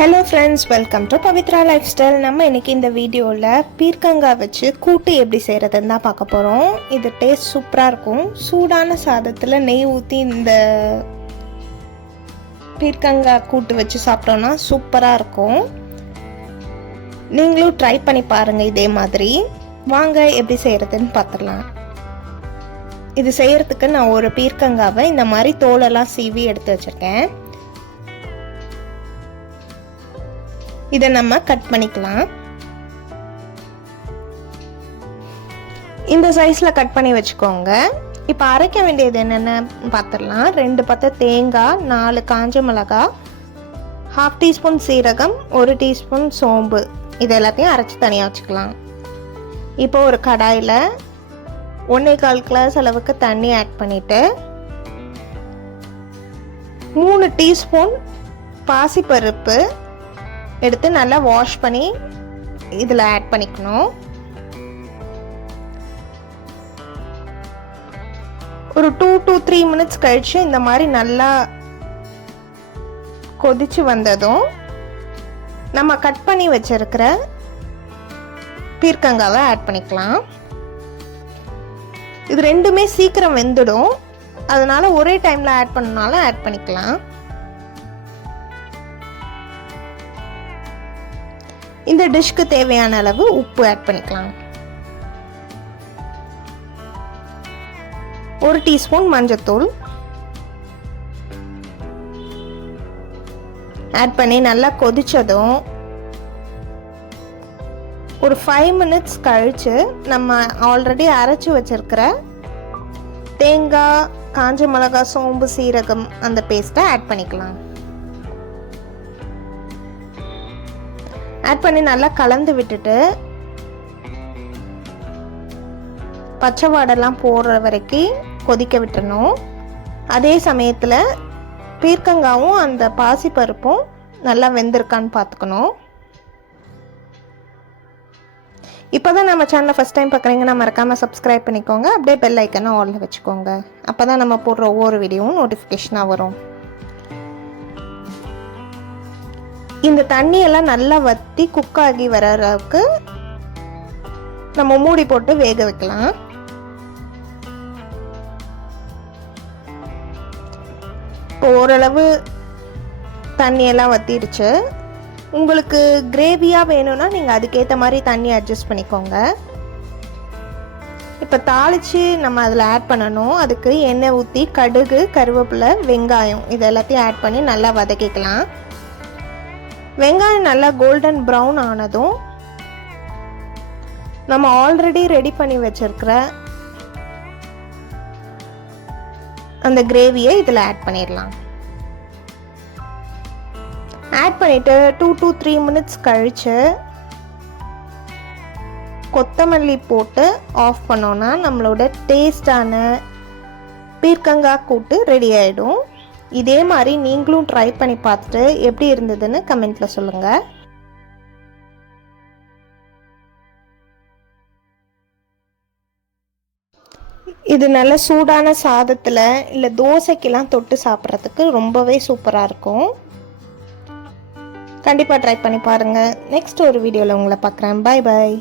Hello friends, welcome to Pavithra life style. நம்ம இன்றைக்கி இந்த வீடியோவில் பீர்க்கங்காய் வச்சு கூட்டு எப்படி செய்கிறதுன்னு தான் பார்க்க போகிறோம். இது டேஸ்ட் சூப்பராக இருக்கும். சூடான சாதத்தில் நெய் ஊற்றி இந்த பீர்க்கங்காய் கூட்டு வச்சு சாப்பிட்டோன்னா சூப்பராக இருக்கும். நீங்களும் ட்ரை பண்ணி பாருங்கள் இதே மாதிரி. வாங்க எப்படி செய்கிறதுன்னு பார்த்துடலாம். இது செய்கிறதுக்கு நான் ஒரு பீர்க்கங்காவை இந்த மாதிரி தோலெல்லாம் சீவி எடுத்து வச்சுருக்கேன். இதை நம்ம கட் பண்ணிக்கலாம். இந்த சைஸில் கட் பண்ணி வச்சுக்கோங்க. இப்போ அரைக்க வேண்டியது என்னென்ன பார்த்துடலாம். 2 பத்தை தேங்காய், 4 காஞ்ச மிளகாய், 1/2 டீஸ்பூன் சீரகம், 1 டீஸ்பூன் சோம்பு, இது எல்லாத்தையும் அரைச்சி தனியாக வச்சுக்கலாம். இப்போ ஒரு கடாயில் 1/4 கிளாஸ் அளவுக்கு தண்ணி ஆட் பண்ணிவிட்டு 3 டீஸ்பூன் பாசிப்பருப்பு எடுத்து நல்லா வாஷ் பண்ணி இதில் ஆட் பண்ணிக்கணும். ஒரு 2 to 3 மினிட்ஸ் கழிச்சு இந்த மாதிரி நல்லா கொதிச்சு வந்ததும் நம்ம கட் பண்ணி வச்சிருக்கிற பீர்க்கங்காவை ஆட் பண்ணிக்கலாம். இது ரெண்டுமே சீக்கிரம் வெந்துடும், அதனால ஒரே டைம்ல ஆட் பண்ணனாலும் ஆட் பண்ணிக்கலாம். இந்த டிஷ்க்கு தேவையான அளவு உப்பு ஆட் பண்ணிக்கலாம். 1 டீஸ்பூன் மஞ்சத்தூள் ஆட் பண்ணி நல்லா கொதிச்சதும் ஒரு 5 மினிட்ஸ் கழிச்சு நம்ம ஆல்ரெடி அரைச்சி வச்சிருக்கிற தேங்காய், காஞ்ச மிளகாய், சோம்பு, சீரகம் அந்த பேஸ்ட்டை ஆட் பண்ணிக்கலாம். ஆட் பண்ணி நல்லா கலந்து விட்டுட்டு பச்சை வாடெல்லாம் போடுற வரைக்கும் கொதிக்க விட்டுறணும். அதே சமயத்தில் பீர்க்கங்காவும் அந்த பாசிப்பருப்பும் நல்லா வெந்திருக்கான்னு பார்த்துக்கணும். இப்போ தான் நம்ம சேனலை ஃபஸ்ட் டைம் பார்க்குறீங்கன்னா மறக்காமல் சப்ஸ்கிரைப் பண்ணிக்கோங்க. அப்படியே பெல் ஐக்கனை ஆல்ல வச்சுக்கோங்க. அப்போ தான் நம்ம போடுற ஒவ்வொரு வீடியோவும் நோட்டிஃபிகேஷனாக வரும். இந்த தண்ணியெல்லாம் நல்லா வற்றி குக் ஆகி வர அளவுக்கு நம்ம மூடி போட்டு வேக வைக்கலாம். இப்போ ஓரளவு தண்ணியெல்லாம் வற்றிடுச்சு. உங்களுக்கு கிரேவியாக வேணும்னா நீங்கள் அதுக்கேற்ற மாதிரி தண்ணி அட்ஜஸ்ட் பண்ணிக்கோங்க. இப்போ தாளித்து நம்ம அதில் ஆட் பண்ணணும். அதுக்கு எண்ணெய் ஊற்றி கடுகு, கருவேப்பிலை, வெங்காயம் இது எல்லாத்தையும் ஆட் பண்ணி நல்லா வதக்கிக்கலாம். வெங்காயம் நல்லா கோல்டன் ப்ரௌன் ஆனதும் நம்ம ஆல்ரெடி ரெடி பண்ணி வச்சிருக்கிற அந்த கிரேவியை இதில் ஆட் பண்ணிடலாம். ஆட் பண்ணிட்டு 2 to 3 மினிட்ஸ் கழிச்சு கொத்தமல்லி போட்டு ஆஃப் பண்ணோன்னா நம்மளோட டேஸ்டான பீர்க்கங்காய் கூட்டு ரெடி ஆகிடும். இதே மாதிரி நீங்களும் ட்ரை பண்ணி பார்த்துட்டு எப்படி இருந்ததுன்னு கமெண்ட்ல சொல்லுங்க. இது நல்ல சூடான சாதத்தில் இல்லை தோசைக்கெல்லாம் தொட்டு சாப்பிட்றதுக்கு ரொம்பவே சூப்பராக இருக்கும். கண்டிப்பாக ட்ரை பண்ணி பாருங்கள். நெக்ஸ்ட் ஒரு வீடியோவில் உங்களை பார்க்குறேன். Bye bye.